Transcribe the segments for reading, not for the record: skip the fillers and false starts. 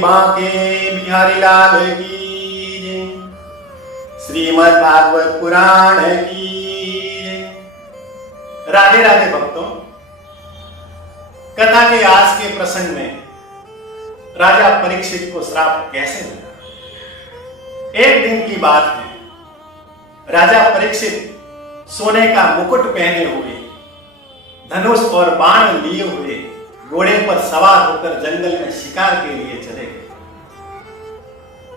बांके बिहारी लाल की जय। श्रीमद् भागवत पुराण की जय। राधे राधे भक्तों, कथा के आज के प्रसंग में राजा परीक्षित को श्राप कैसे मिला। एक दिन की बात है, राजा परीक्षित सोने का मुकुट पहने हुए, धनुष और बाण लिए हुए घोड़े पर सवार होकर जंगल में शिकार के लिए चले गए।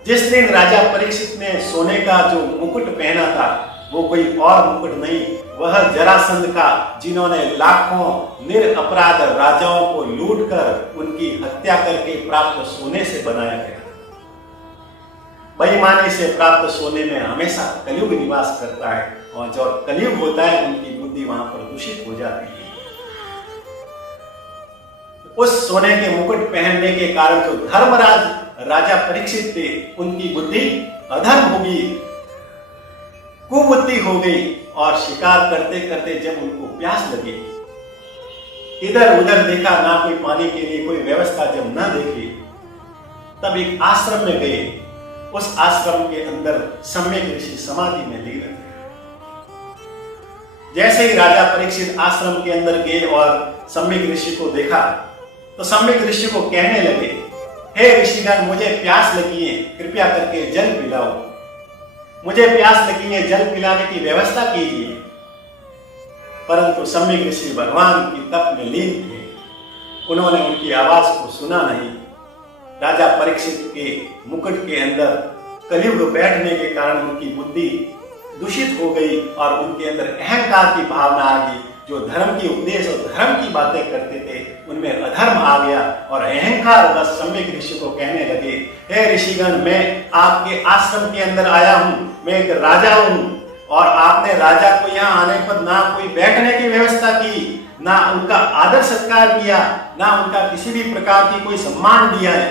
जिस दिन राजा परीक्षित ने सोने का जो मुकुट पहना था वो कोई और मुकुट नहीं, वह जरासंध का, जिन्होंने लाखों निरपराध राजाओं को लूटकर उनकी हत्या करके प्राप्त सोने से बनाया गया। बेईमानी से प्राप्त सोने में हमेशा कलयुग निवास करता है और जो कलयुग होता है उनकी बुद्धि वहां पर दूषित हो जाती है। उस सोने के मुकुट पहनने के कारण जो धर्मराज राजा परीक्षित थे उनकी बुद्धि अधर्म हो गई, कुबुद्धि हो गई और शिकार करते करते जब उनको प्यास लगी, इधर उधर देखा, ना कोई पानी के लिए कोई व्यवस्था जब न देखी, तब एक आश्रम में गए। उस आश्रम के अंदर सम्यक ऋषि समाधि में लीन थे। जैसे ही राजा परीक्षित आश्रम के अंदर गए और सम्यक ऋषि को देखा तो सम्यक ऋषि को कहने लगे, हे ऋषिगण, मुझे प्यास लगी है, कृपया करके जल पिलाओ। मुझे प्यास लगी है, जल पिलाने की व्यवस्था कीजिए। परंतु सम्यक ऋषि भगवान की तप में लीन थे, उन्होंने उनकी आवाज को सुना नहीं। राजा परीक्षित के मुकुट के अंदर कलयुग बैठने के कारण उनकी बुद्धि दूषित हो गई और उनके अंदर अहंकार की भावना आ गई। जो धर्म की उपदेश और धर्म की बातें करते थे उनमें अधर्म आ गया और अहंकार बस सम्यक ऋषि को कहने लगे, हे ऋषिगण, मैं आपके आश्रम के अंदर आया हूं, मैं एक राजा हूं और आपने राजा को यहाँ आने पर ना कोई बैठने की व्यवस्था की, ना उनका आदर सत्कार किया, ना उनका किसी भी प्रकार की कोई सम्मान दिया है।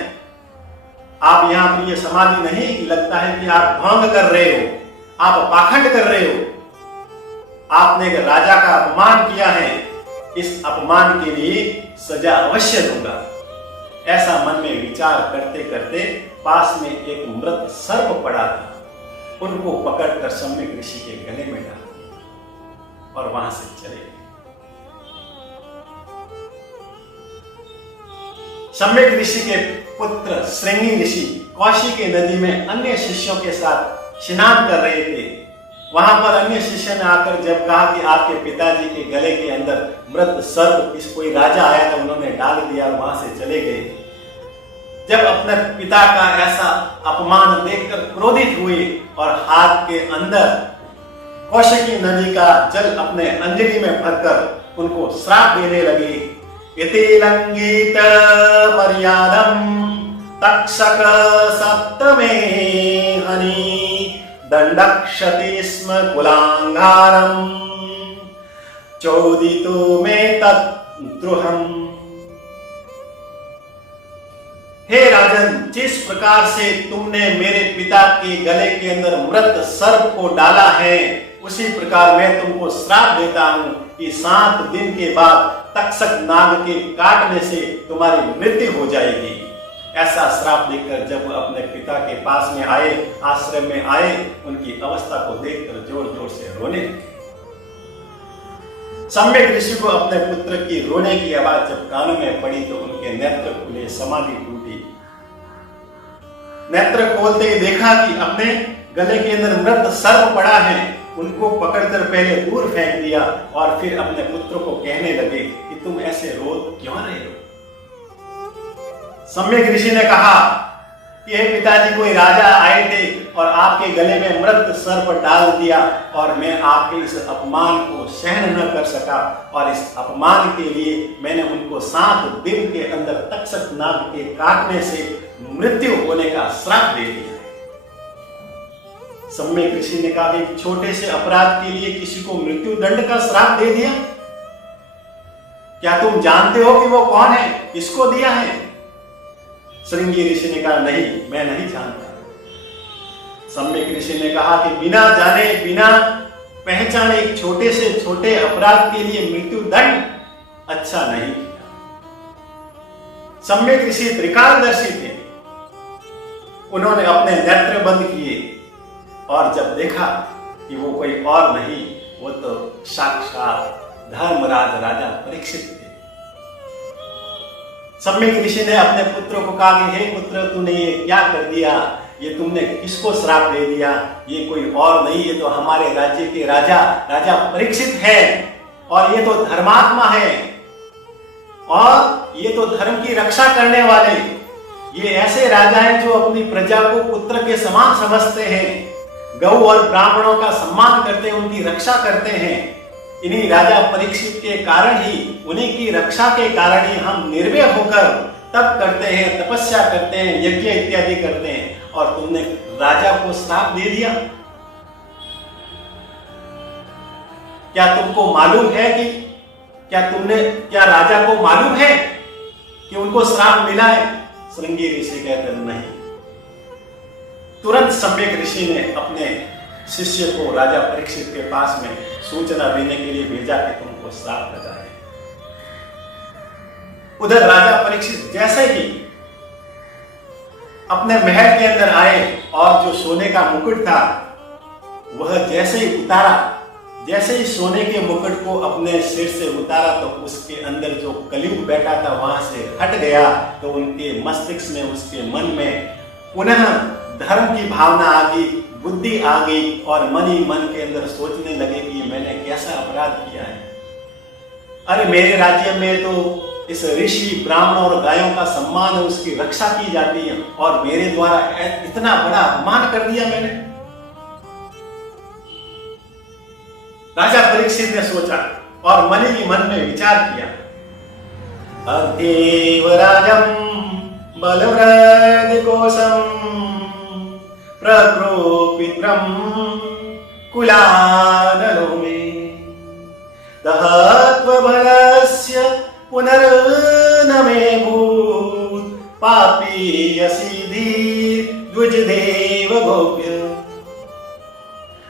आप यहाँ पर ये समाधि नहीं, लगता है कि आप भंग कर रहे हो, आप पाखंड कर रहे हो। आपने एक राजा का अपमान किया है, इस अपमान के लिए सजा अवश्य दूंगा। ऐसा मन में विचार करते करते पास में एक मृत सर्प पड़ा था, उनको पकड़कर सम्यक ऋषि के गले में डाल दिया और वहां से चले गए। सम्यक ऋषि के पुत्र श्रृंगी ऋषि कौशिकी नदी में अन्य शिष्यों के साथ स्नान कर रहे थे। वहां पर अन्य शिष्य ने आकर जब कहा कि आपके पिताजी के गले के अंदर मृत सर्प, इस कोई राजा आया था, उन्होंने डाल दिया और वहां से चले गए। जब अपने पिता का ऐसा अपमान देखकर क्रोधित हुए और हाथ के अंदर कौशिकी नदी का जल अपने अंजलि में भरकर उनको श्राप देने लगे। इति लंघित मर्यादम तक्षक सप्तमे हनि दंडक्षति स्म कुलांगारम चोदितो में तद्रुहम। हे राजन, जिस प्रकार से तुमने मेरे पिता के गले के अंदर मृत सर्प को डाला है, उसी प्रकार मैं तुमको श्राप देता हूं कि 7 दिन के बाद तक्षक नाग के काटने से तुम्हारी मृत्यु हो जाएगी। ऐसा श्राप देकर जब अपने पिता के पास में आए, आश्रम में आए, उनकी अवस्था को देखकर जोर जोर से रोने लगे। सम्यक ऋषि को अपने पुत्र की रोने की आवाज जब कानों में पड़ी तो उनके नेत्र खुले, समाधि टूटी। नेत्र खोलते ही देखा कि अपने गले के अंदर मृत सर्प पड़ा है। उनको पकड़कर पहले दूर फेंक दिया और फिर अपने पुत्र को कहने लगे कि तुम ऐसे रो क्यों रहे हो। सम्यक ऋषि ने कहा कि हे पिताजी, कोई राजा आए थे और आपके गले में मृत सर्प डाल दिया और मैं आपके इस अपमान को सहन न कर सका और इस अपमान के लिए मैंने उनको 7 दिन के अंदर तक्षक नाग के काटने से मृत्यु होने का श्राप दे दिया। सम्यक ऋषि ने कहा, एक छोटे से अपराध के लिए किसी को मृत्यु दंड का श्राप दे दिया? क्या तुम जानते हो कि वो कौन है, किसको दिया है? श्रृंगी ऋषि ने कहा, नहीं, मैं नहीं जानता। सम्यक ऋषि ने कहा कि बिना जाने बिना पहचाने एक छोटे से छोटे अपराध के लिए मृत्यु दंड अच्छा नहीं किया। सम्यक ऋषि त्रिकालदर्शी थे, उन्होंने अपने नेत्र बंद किए और जब देखा कि वो कोई और नहीं, वो तो साक्षात धर्मराज राजा परीक्षित थे। सम्यक ऋषि ने अपने पुत्र को कहा कि हे पुत्र, तूने ये क्या कर दिया? ये तुमने किसको श्राप दे दिया? ये कोई और नहीं, ये तो हमारे राज्य के राजा परीक्षित है, और ये तो धर्मात्मा है, और ये तो धर्म की रक्षा करने वाले, ये ऐसे राजा हैं जो अपनी प्रजा को पुत्र के समान समझते हैं, गौ और ब्राह्मणों का सम्मान करते हैं, उनकी रक्षा करते हैं। इन्हीं राजा परीक्षित के कारण ही, उन्हीं की रक्षा के कारण ही हम निर्भय होकर तप करते हैं, तपस्या करते हैं, यज्ञ इत्यादि करते हैं, और तुमने राजा को श्राप दे दिया। क्या तुमको मालूम है कि क्या राजा को मालूम है कि उनको श्राप मिला है? श्रृंगी ऋषि कहते नहीं। तुरंत सम्यक ऋषि ने अपने शिष्य को राजा परीक्षित के पास में सूचना देने के लिए भेजा कि तुमको श्राप लगा है। उधर राजा परीक्षित जैसे ही अपने महल के अंदर आए और जो सोने का मुकुट था वह जैसे ही उतारा, जैसे ही सोने के मुकुट को अपने सिर से उतारा तो उसके अंदर जो कलयुग बैठा था वहां से हट गया। तो उनके मस्तिष्क में, उसके मन में पुनः धर्म की भावना आ गई, बुद्धि आ गई, और मन ही मन के अंदर सोचने लगे कि मैंने कैसा अपराध किया है। अरे मेरे राज्य में तो इस ऋषि, ब्राह्मण और गायों का सम्मान है, उसकी रक्षा की जाती है, और मेरे द्वारा इतना बड़ा अपमान कर दिया मैंने। राजा परीक्षित ने सोचा और मन ही मन में विचार किया, अदेव राजम बलव्रत कोशम प्रकोपित्रम कुलानलो में दहत्व बलस्य पुनर्न मे भूत पापी यसीधी द्विजदेव गोप्य।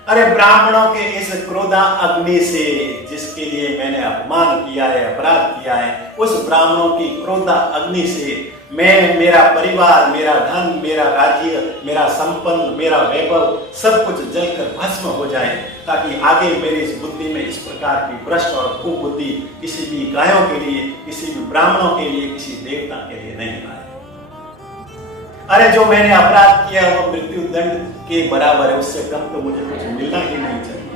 अरे ब्राह्मणों के इस क्रोधा अग्नि से, जिसके लिए मैंने अपमान किया है, अपराध किया है, उस ब्राह्मणों की क्रोधा अग्नि से मैं, मेरा परिवार, मेरा धन, मेरा राज्य, मेरा संपन्न, मेरा वैभव सब कुछ जलकर भस्म हो जाए, ताकि आगे मेरी इस बुद्धि में इस प्रकार की भ्रष्ट और कुबुद्धि किसी भी गायों के लिए, किसी भी ब्राह्मणों के लिए, किसी देवता के लिए नहीं आए। अरे जो मैंने अपराध किया वो मृत्यु दंड के बराबर है, उससे कम तो मुझे कुछ मिलना ही नहीं चाहिए।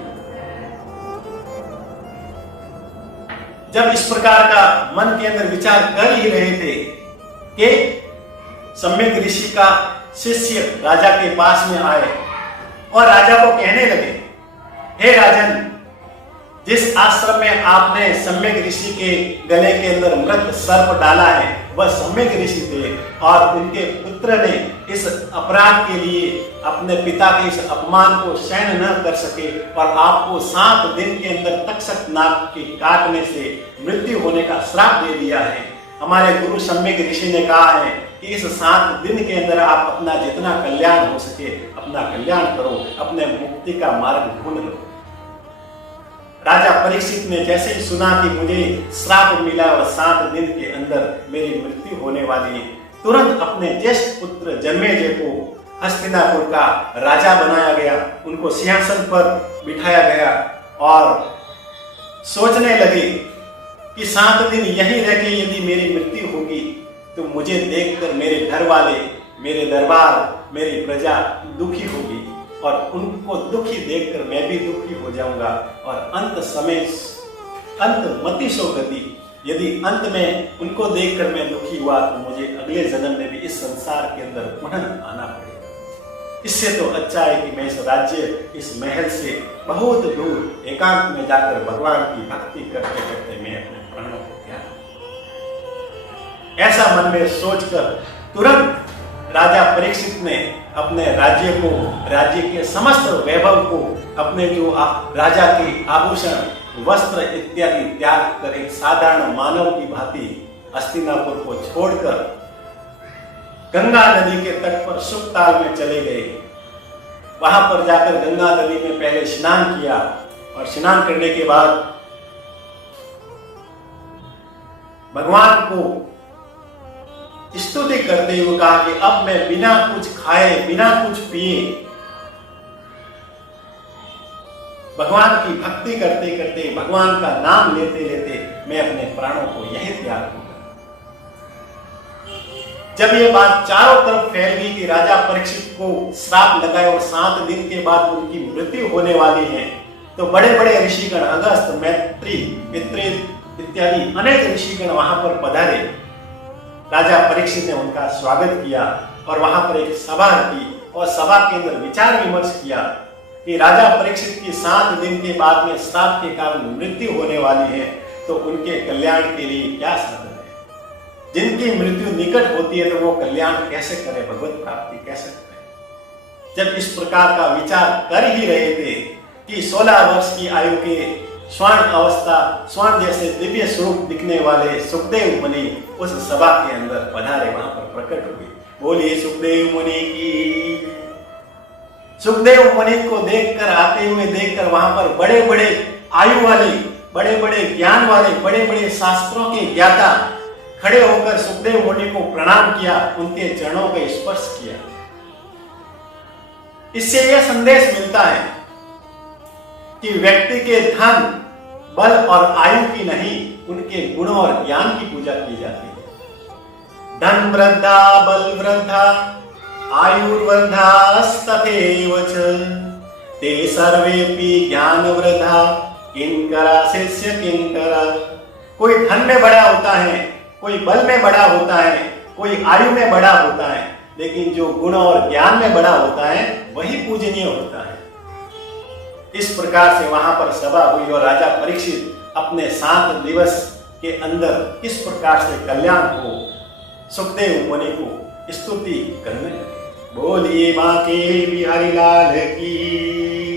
जब इस प्रकार का मन के अंदर विचार कर ही रहे थे कि सम्यक ऋषि का शिष्य राजा के पास में आए और राजा को कहने लगे, हे राजन, जिस आश्रम में आपने सम्यक ऋषि के गले के अंदर मृत सर्प डाला है वह सम्यक ऋषि थे, और उनके पुत्र ने इस अपराध के लिए अपने पिता के इस अपमान को सहन न कर सके और आपको 7 दिन के अंदर तक्षक नाग के काटने से मृत्यु होने का श्राप दे दिया है। हमारे गुरु सम्यक ऋषि ने कहा है कि इस 7 दिन के अंदर आप अपना जितना कल्याण हो सके अपना कल्याण करो, अपने मुक्ति का मार्ग ढूंढ लो। राजा परीक्षित ने जैसे ही सुना कि मुझे श्राप मिला और 7 दिन के अंदर मेरी मृत्यु होने वाली है, तुरंत अपने ज्येष्ठ पुत्र जन्मेजय को हस्तिनापुर का राजा बनाया गया, उनको सिंहासन पर बिठाया गया और सोचने लगे कि 7 दिन यहीं रह के यदि मेरी मृत्यु होगी तो मुझे देखकर मेरे घर वाले, मेरे दरबार, मेरी प्रजा दुखी होगी, और उनको दुखी देखकर मैं भी दुखी हो जाऊंगा, और अंत समय अंत मति सो गति, यदि अंत में उनको देखकर मैं दुखी हुआ तो मुझे अगले जन्म में भी इस संसार के अंदर पुनः आना पड़ेगा। इससे तो अच्छा है कि मैं इस राज्य, इस महल से बहुत दूर एकांत में जाकर भगवान की भक्ति करते करते मैं अपने प्राणों को त्याग। ऐसा मन में सोचकर तुरंत राजा परीक्षित ने अपने राज्य को, राज्य के समस्त वैभव को, अपने जो राजा के आभूषण, वस्त्र इत्यादि त्याग कर एक साधारण मानव की भांति हस्तिनापुर को छोड़कर गंगा नदी के तट पर सुखताल में चले गए। वहां पर जाकर गंगा नदी में पहले स्नान किया, और स्नान करने के बाद भगवान को स्तुति करते हुए कहा कि अब मैं बिना कुछ खाए, बिना कुछ पिए भगवान की भक्ति करते करते, भगवान का नाम लेते लेते मैं अपने प्राणों को यही त्याग दूंगा। जब ये बात चारों तरफ फैल गई कि राजा परीक्षित को श्राप लगाए और 7 दिन के बाद उनकी मृत्यु होने वाली है, तो बड़े बड़े ऋषिगण अगस्त, मैत्री, पितृ इत्यादि अनेक ऋषिगण वहां पर पधारे। राजा परीक्षित ने उनका स्वागत किया और वहां पर एक सभा की और सभा के अंदर विचार विमर्श किया कि राजा परीक्षित की 7 दिन के बाद में श्राप के कारण मृत्यु होने वाली है, तो उनके कल्याण के लिए क्या साधन है? जिनकी मृत्यु निकट होती है तो वो कल्याण कैसे करे, भगवत प्राप्ति कैसे करे? जब इस प्रकार का विचार कर ही रहे थे कि 16 वर्ष की आयु के स्वर्ण अवस्था, स्वर्ण जैसे दिव्य स्वरूप दिखने वाले सुखदेव मुनि उस सभा के अंदर पधारे, वहां पर प्रकट हुए। बोलिए सुखदेव मुनि की। सुखदेव मुनि को देखकर, आते हुए देखकर वहां पर बड़े बड़े आयु वाले, बड़े बड़े ज्ञान वाले, बड़े बड़े शास्त्रों के ज्ञाता खड़े होकर सुखदेव मुनि को प्रणाम किया, उनके चरणों को स्पर्श किया। इससे यह संदेश मिलता है कि व्यक्ति के धन, बल और आयु की नहीं, उनके गुणों और ज्ञान की पूजा की जाती है। धन वृद्धा, बल वृद्धा, आयुर्वृद्धास्तथैव च, ते सर्वेपि ज्ञान वृद्धा, किंकरा शिष्य किंकरा। कोई धन में बड़ा होता है, कोई बल में बड़ा होता है, कोई आयु में बड़ा होता है, लेकिन जो गुण और ज्ञान में बड़ा होता है वही पूजनीय होता है। इस प्रकार से वहां पर सभा हुई और राजा परीक्षित अपने 7 दिवस के अंदर किस प्रकार से कल्याण हो, सुखदेव मुनि को स्तुति करने लगे। बोलिए बांके बिहारी लाल की।